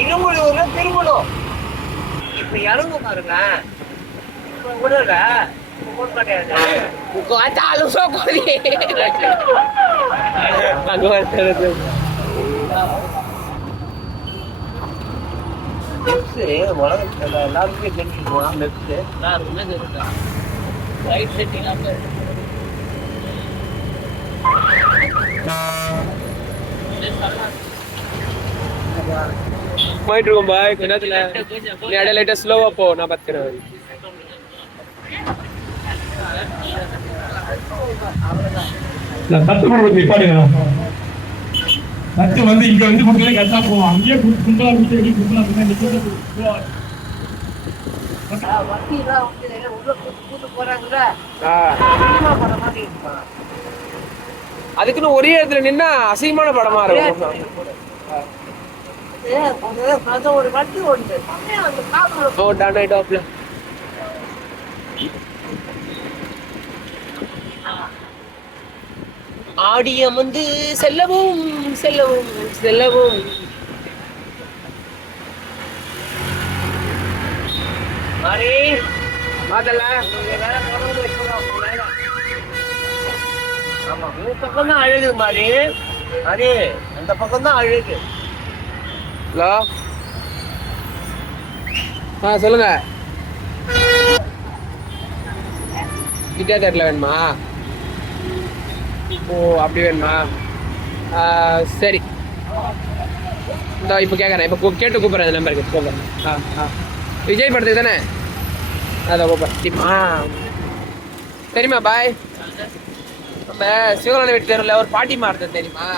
இருமுடியூர்ல திரும்பணும். இப்ப இறங்கு பாருங்க. விடல உலகத்துல எல்லாருக்குமே தெரிஞ்சுக்குவோம். எல்லாருக்குமே தெரியும். ரைட் செட்டிங் போயிட்டு இருக்கோம் பாய். கொஞ்ச நேரத்துல நீ இடையில லைட்டா ஸ்லோவா போ, நான் பாத்துக்கிறேன். சத்து கொடுத்து நிப்பாடுங்க. சத்து வந்து இங்க வந்து கொடுத்தா கரெக்டா போவோம். அங்கேயே கும்பலா அதுக்குன்னு ஒரே இடத்துல நின்னா அசிங்கமான படமா இருக்கும். ஒரு வண்டி ஓடுது. ஆடியம் வந்து செல்லவும் செல்லவும் செல்லவும். மாறி மாதல்ல ஆமா, இந்த பக்கம் தான் அழகு மாறி. மாறி அந்த பக்கம் தான் அழகு. ஹலோ, சொல்லுங்க. கிட்டே தேட்டர்ல வேணுமா? ஓ, அப்படி வேணுமா? சரி, இந்த இப்போ கேட்குறேன். இப்போ கேட்டு கூப்பிட்றேன். இந்த நம்பருக்கு கூப்பிட்றேன். விஜய் படத்துக்கு தானே? அதான் கூப்பிட்றேன். சரிம்மா, பாய். நம்ம சிவகான வீட்டு தெருவில் ஒரு பாட்டி மாறுறது தெரியுமா?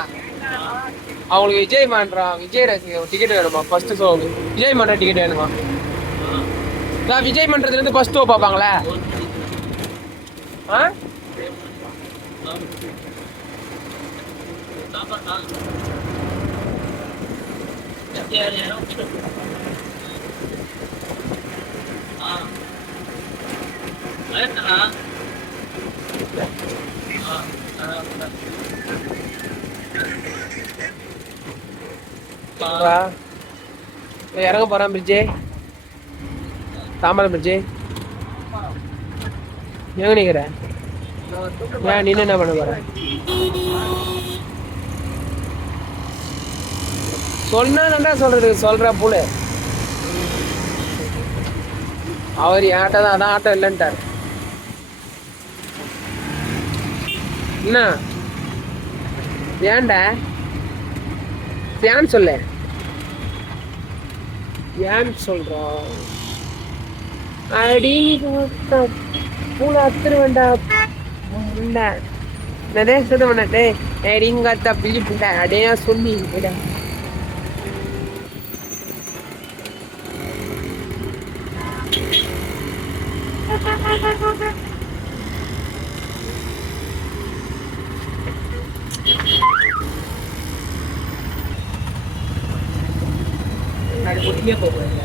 அவங்களுக்கு விஜய் மான்றான். விஜய் ரசிகர் டிக்கெட் வேணுமா? ஃபர்ஸ்ட் ஷோ விஜய் மாண்ற டிக்கெட் வேணுமா? விஜய் மன்றத்துலேருந்து ஃபர்ஸ்ட் ஷோ பார்ப்பாங்களே. இறங்க போறான் பிரிட்ஜு, தாம்பரம் பிரிட்ஜு. எங்க நிக்கிற? நீ என்ன பண்ண போற? சொன்னா சொல்றது சொல்ற போல. அவர் ஏன்ட்ட தான் அதான் ஆட்டம் இல்லைன்ட்டார். என்ன ஏன்டா ஏன்னு சொல்ல? ஏன்னு சொல்றோம்? அடி பூல அத்துரு வேண்டாம். நிறைய சொல்ல வேண்டாட்டே. எடிங்காத்தா பிள்ளி புண்டா அடையா சொல்லி ஒட்டியே போகிறேங்க.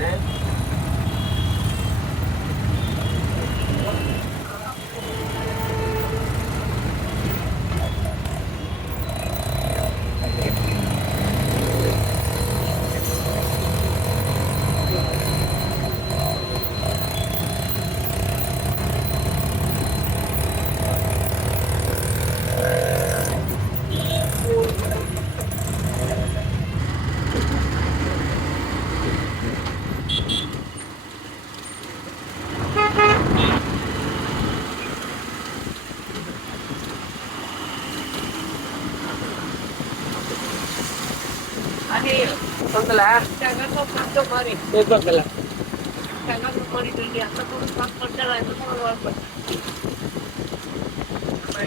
சொந்தல மாதிரி பேசுவாங்கல்ல.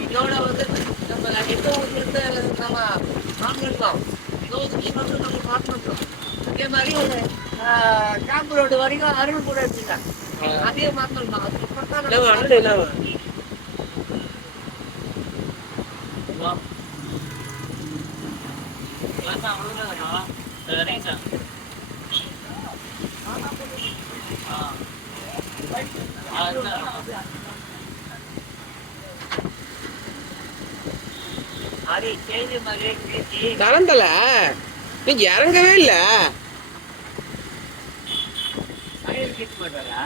இதோட வந்து நம்ம எந்த ஊர்ல இருந்து நம்ம மாற்றிருக்கோம். நம்ம மாற்றிருக்கோம். அதே மாதிரி ஒரு கேம்ப் ரோடு வரைக்கும் அருள் கூட எடுத்துட்டாங்க. அதையும் மாற்றிருக்கோம். தரந்தல நீங்க இறங்கவே இல்லை. கேட்க மாட்டாரா?